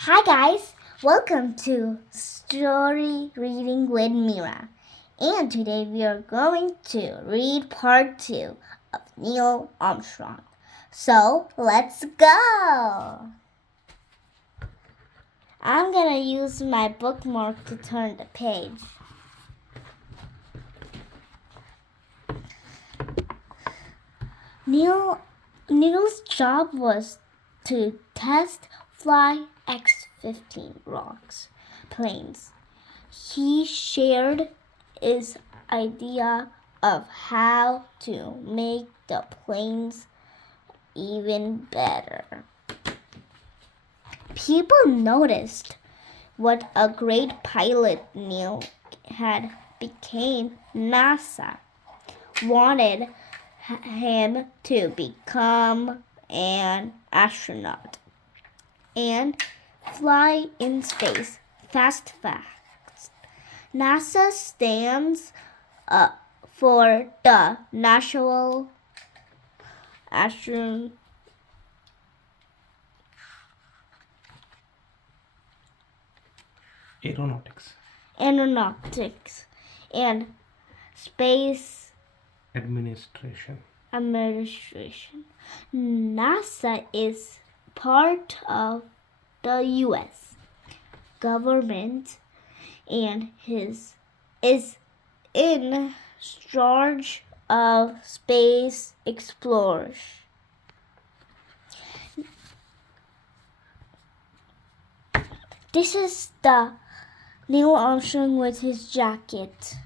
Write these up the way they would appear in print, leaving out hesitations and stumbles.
Hi guys, welcome to Story Reading with Meera. And today we are going to read part 2 of Neil Armstrong. So let's go! I'm gonna use my bookmark to turn the page. Neil's job was to test fly X-15 rocks planes. He shared his idea of how to make the planes even better. People noticed what a great pilot Neil had become. NASA wanted him to become an astronaut and fly in space fast. NASA stands for the National Aeronautics and Space Administration. NASA is part of the U.S. government and is in charge of space exploration. This is the Neil Armstrong with his jacket.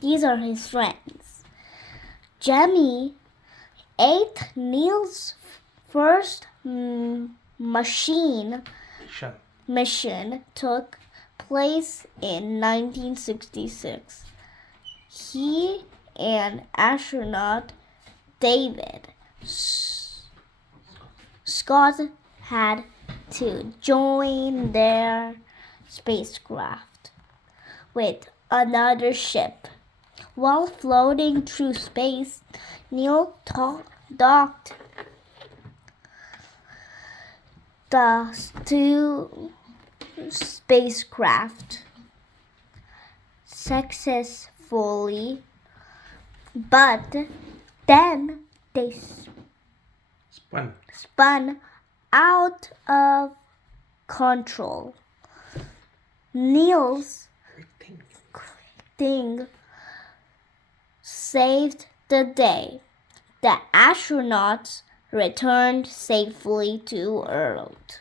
These are his friends. Jemmy ate Neil's first mission took place in 1966. He and astronaut David Scott had to join their spacecraft with another ship. While floating through space, Neil docked the two spacecraft successfully, but then they spun out of control. Neil's thing saved the day. The astronauts returned safely to Earth.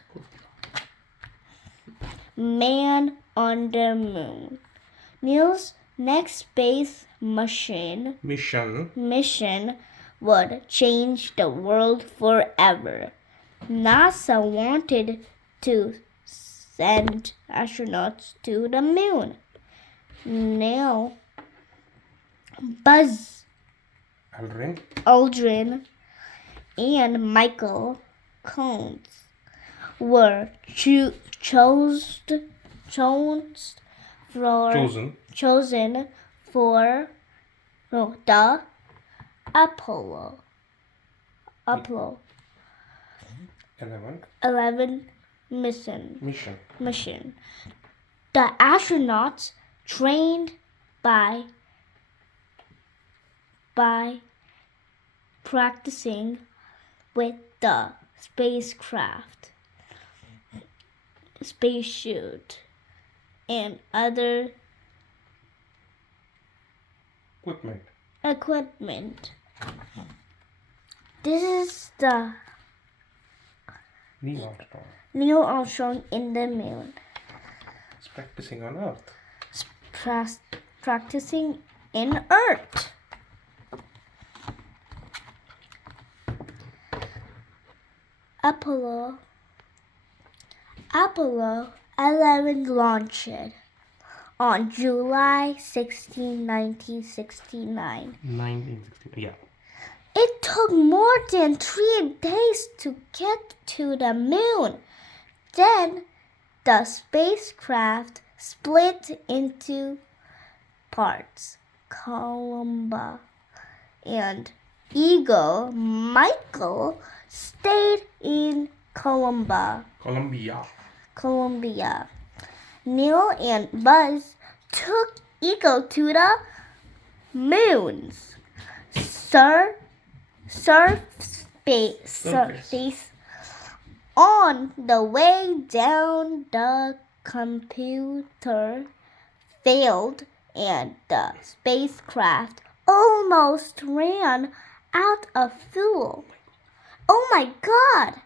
Man on the Moon. Neil's next space mission would change the world forever. NASA wanted to send astronauts to the moon. Neil, Buzz Aldrin, and Michael Collins were chosen for the Apollo 11 mission. The astronauts trained by practicing with the spacecraft, spacesuit, and other equipment. This is the Neil Armstrong in the moon. It's practicing on Earth. Practicing in Earth. Apollo 11 launched on July 16, 1969. Yeah. It took more than 3 days to get to the moon. Then the spacecraft split into parts. Columba and Eagle, Michael stayed in Columbia. Colombia. Neil and Buzz took Eagle to the moon's surface. On the way down, the computer failed and the spacecraft almost ran out of fuel. Oh my God!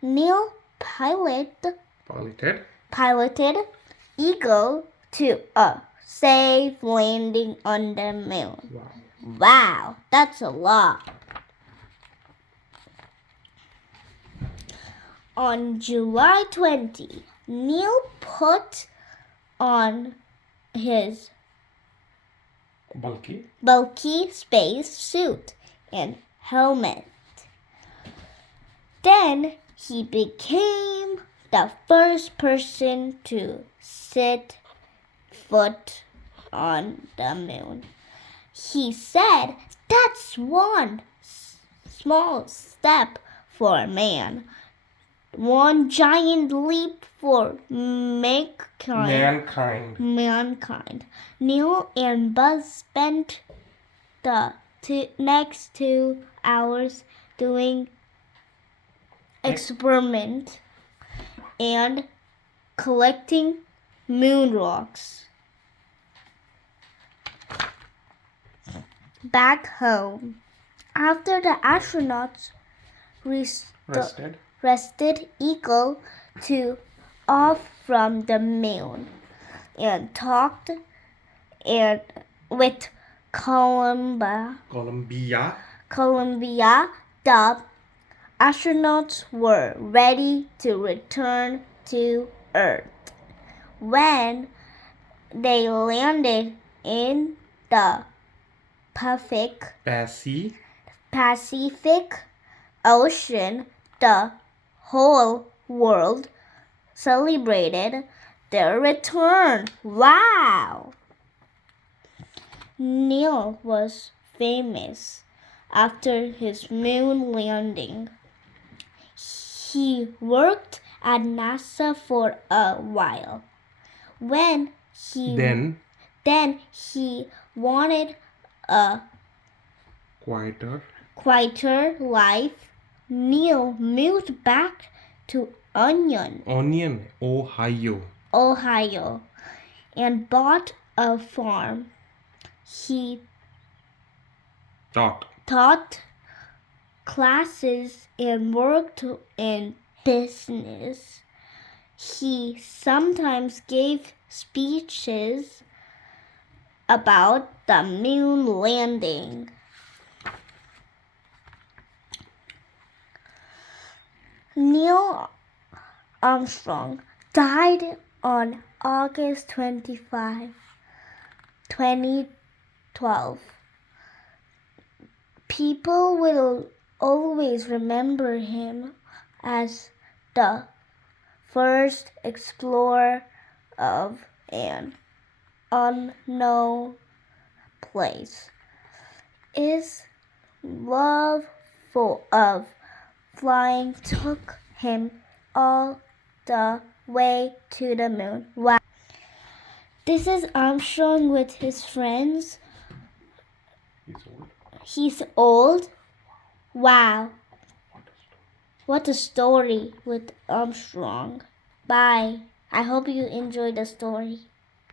Neil piloted Eagle to a safe landing on the moon. Wow, that's a lot. On July 20, Neil put on his bulky space suit and helmet. Then he became the first person to set foot on the moon. He said, "That's one small step for man, one giant leap for mankind." Neil and Buzz spent the next 2 hours doing experiment and collecting moon rocks. Back home, after the astronauts rested, Eagle took off from the moon and talked with Columbia. The astronauts were ready to return to Earth. When they landed in the Pacific Ocean, the whole world celebrated their return. Wow! Neil was famous after his moon landing. He worked at NASA for a while. Then he wanted a quieter life. Neil moved back to Ohio, and bought a farm. He taught classes and worked in business. He sometimes gave speeches about the moon landing. Neil Armstrong died on August 25, 2012. People will always remember him as the first explorer of an unknown place. His love of flying took him all the way to the moon. Wow. This is Armstrong with his friends. He's old. Wow. What a story with Armstrong. Bye. I hope you enjoyed the story.